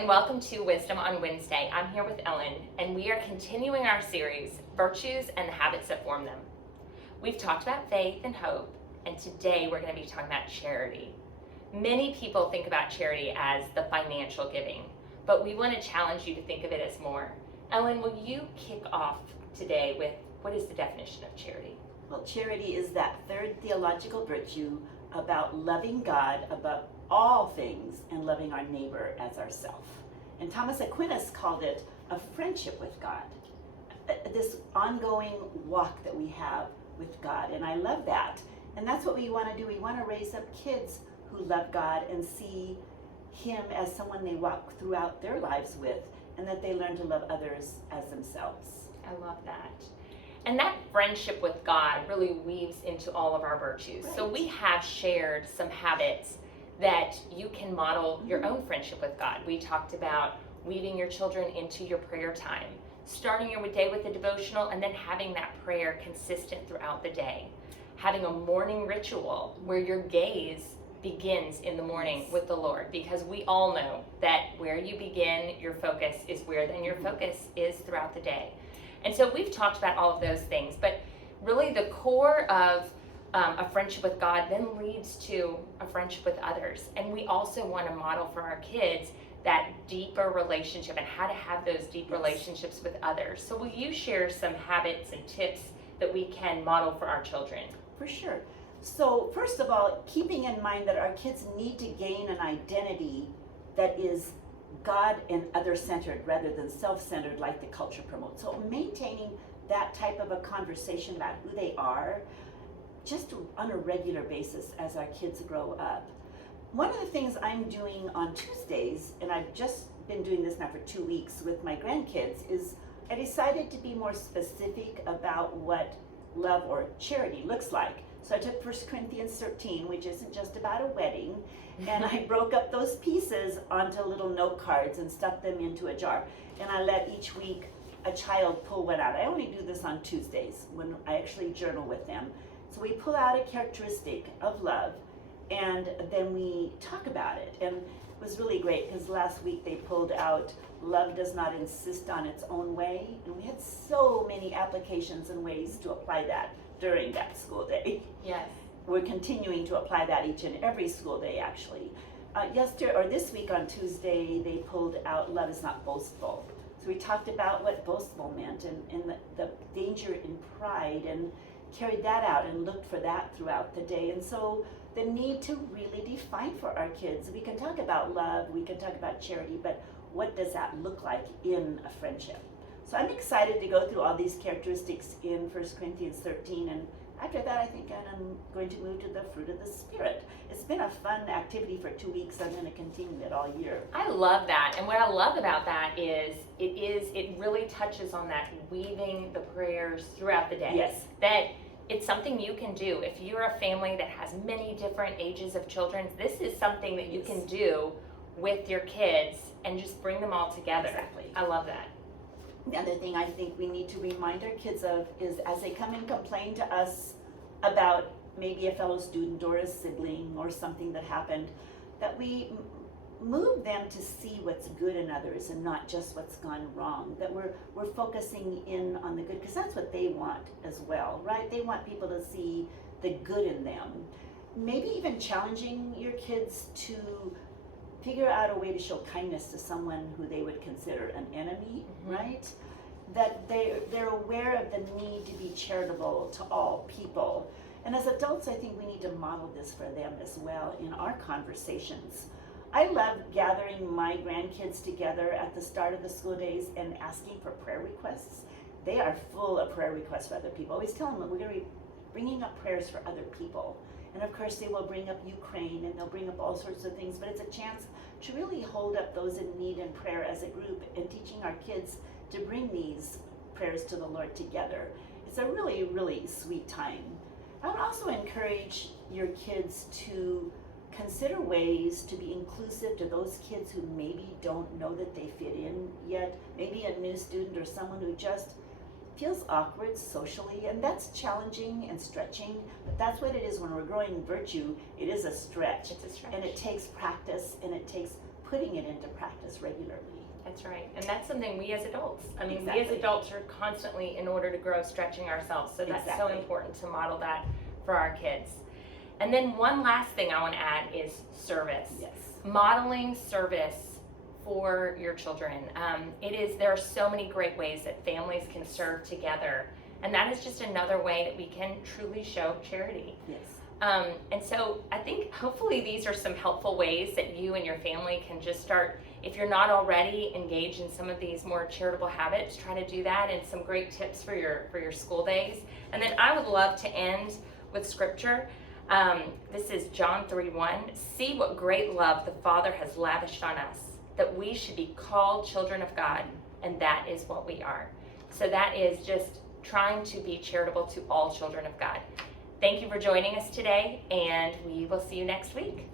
and welcome to Wisdom on Wednesday. I'm here with Ellen, and we are continuing our series, Virtues and the Habits That Form Them. We've talked about faith and hope, and today we're going to be talking about charity. Many people think about charity as the financial giving, but we want to challenge you to think of it as more. Ellen, will you kick off today with what is the definition of charity? Well, charity is that third theological virtue about loving God above all things and loving our neighbor as ourselves. And Thomas Aquinas called it a friendship with God, this ongoing walk that we have with God. And I love that. And that's what we want to do. We want to raise up kids who love God and see Him as someone they walk throughout their lives with, and that they learn to love others as themselves. I love that. And that friendship with God really weaves into all of our virtues. Right. So we have shared some habits that you can model your own friendship with God. We talked about weaving your children into your prayer time, starting your day with a devotional, and then having that prayer consistent throughout the day. Having a morning ritual where your gaze begins in the morning with the Lord, because we all know that where you begin your focus is where then your focus is throughout the day. And so we've talked about all of those things, but really the core of a friendship with God then leads to a friendship with others. And we also want to model for our kids that deeper relationship and how to have those deep relationships with others. So will you share some habits and tips that we can model for our children? For sure. So first of all, keeping in mind that our kids need to gain an identity that is God and other-centered rather than self-centered like the culture promotes. So maintaining that type of a conversation about who they are just on a regular basis as our kids grow up. One of the things I'm doing on Tuesdays, and I've just been doing this now for 2 weeks with my grandkids, is I decided to be more specific about what love or charity looks like. So I took 1 Corinthians 13, which isn't just about a wedding, and I broke up those pieces onto little note cards and stuffed them into a jar. And I let each week a child pull one out. I only do this on Tuesdays when I actually journal with them. So we pull out a characteristic of love, and then we talk about it. And it was really great because last week they pulled out love does not insist on its own way. And we had so many applications and ways to apply that during that school day. Yes. We're continuing to apply that each and every school day, actually. This week on Tuesday, they pulled out love is not boastful. So we talked about what boastful meant and the danger in pride, and carried that out and looked for that throughout the day. And so the need to really define for our kids, we can talk about love, we can talk about charity, but what does that look like in a friendship? So I'm excited to go through all these characteristics in 1 Corinthians 13, and after that I think I'm going to move to the fruit of the Spirit. It's been a fun activity for 2 weeks. I'm going to continue it all year. I love that. And what I love about that is it really touches on that weaving the prayers throughout the day. Yes. That it's something you can do. If you're a family that has many different ages of children, this is something that you can do with your kids and just bring them all together. Exactly. I love that. The other thing I think we need to remind our kids of is as they come and complain to us about maybe a fellow student or a sibling or something that happened, that we move them to see what's good in others and not just what's gone wrong, that we're focusing in on the good, because that's what they want as well, right? They want people to see the good in them. Maybe even challenging your kids to figure out a way to show kindness to someone who they would consider an enemy, right? That they're aware of the need to be charitable to all people. And as adults, I think we need to model this for them as well in our conversations. I love gathering my grandkids together at the start of the school days and asking for prayer requests. They are full of prayer requests for other people. I always tell them that we're going to be bringing up prayers for other people. And of course they will bring up Ukraine and they'll bring up all sorts of things, but it's a chance to really hold up those in need in prayer as a group and teaching our kids to bring these prayers to the Lord together. It's a really, really sweet time. I would also encourage your kids to consider ways to be inclusive to those kids who maybe don't know that they fit in yet, maybe a new student or someone who just feels awkward socially, and that's challenging and stretching, but that's what it is when we're growing virtue. It is a stretch. It's a stretch. And it takes practice, and it takes putting it into practice regularly. That's right. And that's something we as adults, we as Exactly. adults are constantly, in order to grow, stretching ourselves. So that's so Exactly. important to model that for our kids. And then one last thing I want to add is service. Yes. Modeling service for your children. There are so many great ways that families can serve together. And that is just another way that we can truly show charity. Yes. And so I think hopefully these are some helpful ways that you and your family can just start, if you're not already engaged in some of these more charitable habits, try to do that, and some great tips for your school days. And then I would love to end with scripture. This is John 3:1. See what great love the Father has lavished on us, that we should be called children of God, and that is what we are. So that is just trying to be charitable to all children of God. Thank you for joining us today, and we will see you next week.